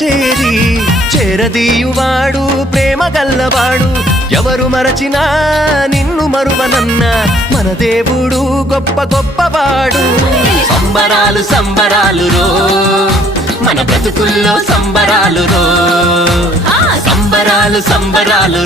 చేరి చేరదీయువాడు ప్రేమ గల్లవాడు ఎవరు మరచినా నిన్ను మరువనన్న మన దేవుడు గొప్ప గొప్పవాడు సంబరాలు సంబరాలు రో మన బ్రతుకుల్లో సంబరాలు రో సంబరాలు సంబరాలు